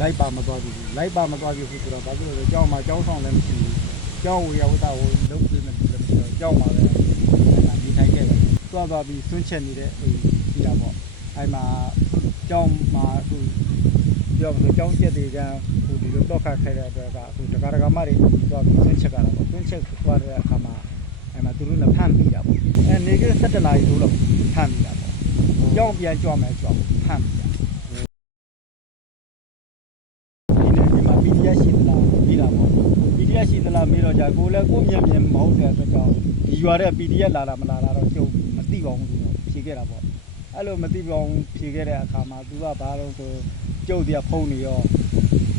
လိုက်ပါမသွားဘူးလိုက်ပါမသွားဘူးဆိုတော့ဘာလို့လဲကြောင်းမှာကြောင်းဆောင်လည်းမရှိဘူးကြောင်းဝေရဝတ္တကိုလုံးပေးမယ်လို့ပြောကြောင်းမှာပဲဒီထိုင်ခဲ့တယ်သွားပြီးဆွန့်ချက်နေတဲ့ဒီတာပေါ့အဲ့မှာကြောင်းမှာအခုပြောမလို့ကြောင်းကျက်တွေကဟိုဒီလိုတော့ခတ်ခဲ့တဲ့အတွက်ကအခုတကားမတွေသွားပြီးဆွန့်ချက်ကြတာပေါ့ဆွန့်ချက်သွားတဲ့အခါမှာအဲ့မှာသူတို့လည်းဖမ်းပြီးတာပေါ့နေက17နာရီလို့ဖမ်းပြီးတာပေါ့ကြောင်းပြန်ကြွမယ်ဆိုတော့ဖမ်းပြီးတာရှိသလားပြီးတာပေါ့ PDF ရှိသလားမေးတော့ကြာကိုလည်းကိုမြင်မဟုတ်တဲ့အတွက်ကြောင့်ဒီရွာတဲ့ PDF လာတာမလာတာတော့ကျုပ်မသိပါဘူးလို့ဖြေခဲ့တာပေါ့အဲ့လိုမသိပါဘူးဖြေခဲ့တဲ့အခါမှာသူကဘာလို့ဆိုကျုပ်တရားဖုံးနေရော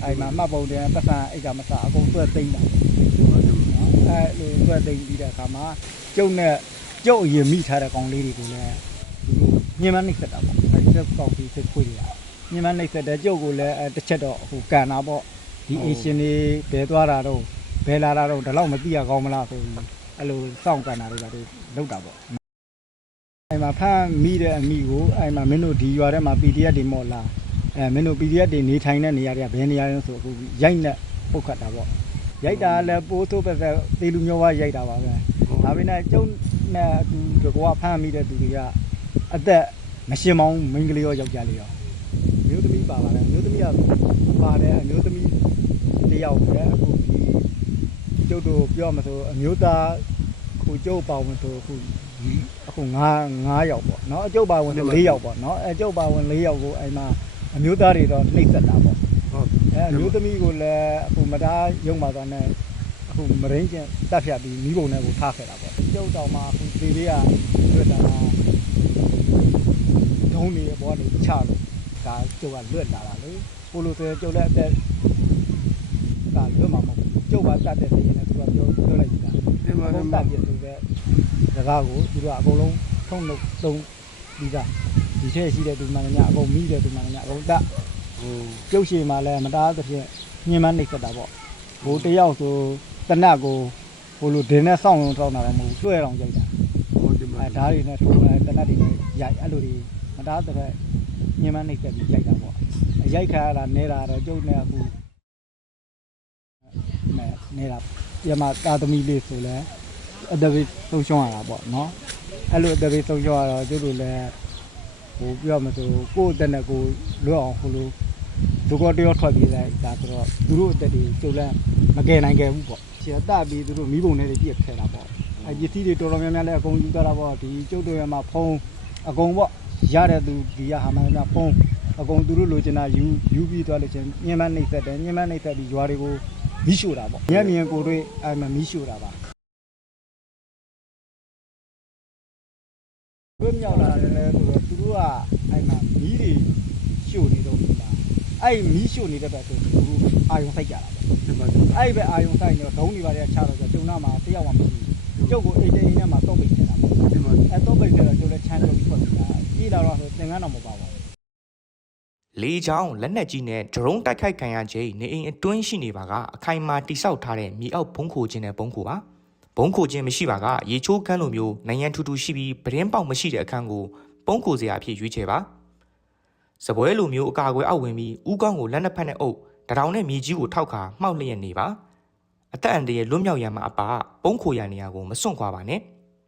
အဲ့မှာမှတ်ပုံတယ်ပတ်စံအိတ်ကမစအကုန်သွက်သိမ်းတာနော်အဲ့လိုသွက်သိမ်းပြီးတဲ့အခါမှာကျုပ်နဲ့ကျုပ်အရင်မိထားတဲ့ကောင်လေးတွေကိုလည်းညင်မနှိမ့်ဆက်တာပေါ့အဲ့ဒီကောင်ဒီစစ်ခွေးတွေကညင်မနှိမ့်ဆက်တဲ့ကျုပ်ကိုလည်းတစ်ချက်တော့ဟိုကန်တာပေါ့ဒီအေရှင်တွေဘယ်သွားတာတော့ဘယ်လာတာတော့ဒီလောက်မသိရကောင်းမလားဆိုပြီးအဲ့လိုစောင့်ကန်တာတွေပါတွေလောက်တာပေါ့အဲ့မှာဖမ်းမိတဲ့အမိကိုအဲ့မှာမင်းတို့ဒီရွာထဲမှာ PDF တွေမော့လားမင်းတို့ PDF တွေနေထိုင်တဲ့နေရာတွေကဘယ်နေရာလဲဆိုအခုရိုက်နဲ့ပုတ်ခတ်တာပေါ့ရိုက်တာလည်းပိုးသိုးပဲသေလူမျိုးဝရိုက်တာပါပဲဒါပေမဲ့ကျုံနဲ့သူကဖမ်းမိတဲ့သူတွေကအသက်မရှင်းမောင်းမိန်းကလေးရောယောက်ျားလေးရောမျိုးသမီးပါပါတယ်မျိုးသမီးကပါတယ်အမျိုးသမီးတယောက်ပဲအခုဒီကျုပ်တို့ပြောမှဆိုအမျိုးသားခုကျုပ်ပါဝင်ဆိုအခု9ယောက်ပေါ့နော်အကျုပ်ပါဝင်ဆို4ယောက်ပေါ့နော်အကျုပ်ပါဝင်4ယောက်ကိုအဲ့မှာအမျိုးသားတွေတော့နှိပ်စက်တာပေါ့ဟုတ်အမျိုးသမီးကိုလည်းအခုမသားရုံပါသွားနဲ့အခုမရင်းကျင်တက်ဖြတ်ပြီးမိဘုံနဲ့ကိုထားခဲ့တာပေါ့ကျုပ်တော်မှာအခုဒီလေးကလွတ်တာဒုံးနေဘောနေချလို့ဒါကျုပ်ကလွတ်လာတာလေပိုလို့ဆိုကျုပ်လည်းအသက်ဒါလွတ်မှာမဟုတ်ကျုပ်ပါတတ်တဲ့နေနဲ့သူကပြောလိုက်တာဒီမှာတတ်ပြဆိုတဲ့စကားကိုသူတို့ကအကုန်လုံးထုံလို့သုံးပြီးသားဒီထဲရှိတဲ့သူမှန်တယ်အကုန်မိတဲ့သူမှန်တယ်အကုန်တတ်ဟိုကျုပ်ရှိမှလည်းမတားသဖြင့်ညှဉ်းမနှိပ်စက်တာပေါ့ဟိုတယောက်ဆိုတနတ်ကိုဟိုလိုဒင်းနဲ့စောင့်ရုံထောက်တာလည်းမဟုတ်လွှဲအောင်ရိုက်တာဟုတ်ဒီမှာဓာတ်တွေနဲ့ထိုးတယ်တနတ်တွေနဲ့ရိုက်အဲ့လိုတွေမတားတဲ့ညှဉ်းမနှိပ်စက်ပြီးရိုက်တာပေါ့ရိုက်ခါရတာနေတာတော့ကျုပ်နဲ့အခုနေတာပြမတာသမီးလေးဆိုလဲအတပိဆုံးရှုံးရတာပေါ့နော်အဲ့လိုအတပိဆုံးရှုံးရတော့ကျုပ်တို့လည်းဟိုပြောမှဆိုကိုယ့်အတက်နဲ့ကိုလွတ်အောင်ဟိုလိုဒုက္ခတရောထွက်ပြေးလိုက်ဒါဆိုတော့သူတို့အတက်တွေကျုပ်လည်းမကယ်နိုင်ခဲ့ဘူးပေါ့ရှေ့တပြီးသူတို့မိဘုံတွေပြည့်ခဲ့တာပေါ့အဲ့ပစ္စည်းတွေတော်တော်များများလည်းအကုန်ယူသွားတာပေါ့ဒီကျုပ်တို့ရဲ့မှာဖုံးအကုန်ပေါ့ရတဲ့သူဒီကဟာမှန်းကဖုံးအကုန်သူတို့လိုချင်တာယူပြီးသွားလို့ချင်းညှဉ်းမနှိပ်စက်တယ်ညှဉ်းမနှိပ်စက်ပြီးရွာတွေကိုမီးရှို့တာပေါ့မြင်ကိုတွေအဲ့မှာမီးရှို့တာပါဘယ်မြောက်လာတယ်လဲဆိုတော့သူတို့ကအဲ့မှာမီးတွေရှို့နေတော့ဒီမှာအဲ့မီးရှို့နေတဲ့ဘက်ဆိုသူတို့အာယုံစိုက်ကြတာပေါ့အဲ့ဘက်အာယုံစိုက်နေတော့ဒုံးတွေပါတဲ့ချတော့ကျုံနာမှာတယောက်မှမပြီးကျုပ်ကိုအိတ်တိန်နဲ့မှာတော့ပိတ်နေတာပေါ့အဲ့တော့ပိတ်တယ်တော့ကျုပ်လည်းချမ်းချုပ်ပြီးထွက်လာပြီးလာတော့ဆိုသင်္ကန်းတော့မပါပါဘူးလေချောင်းလက်နက်ကြီးနဲ့ဒရုန်းတိုက်ခိုက်ခံရခြင်းနေအိမ်အတွင်းရှိနေပါကအခိုင်အမာတိဆောက်ထားတဲ့မြေအောက်ဘုံခိုခြင်းနဲ့ဘုံခိုပါဘုံခိုခြင်းမရှိပါကရေချိုးခန်းလိုမျိုးနိုင်ငံထူထူရှိပြီးပရင်းပေါက်မရှိတဲ့အခန်းကိုဘုံခိုစရာအဖြစ်ရွေးချယ်ပါစပွဲလိုမျိုးအကာအကွယ်အောက်ဝင်ပြီးဥကောင်းကိုလက်နှစ်ဖက်နဲ့အုပ်တရောင်နဲ့မြေကြီးကိုထောက်ခါမှောက်လျက်နေပါအသက်အန္တရာယ်လွတ်မြောက်ရမှာအပါဘုံခိုရနေရာကိုမစွန့်ခွာပါနဲ့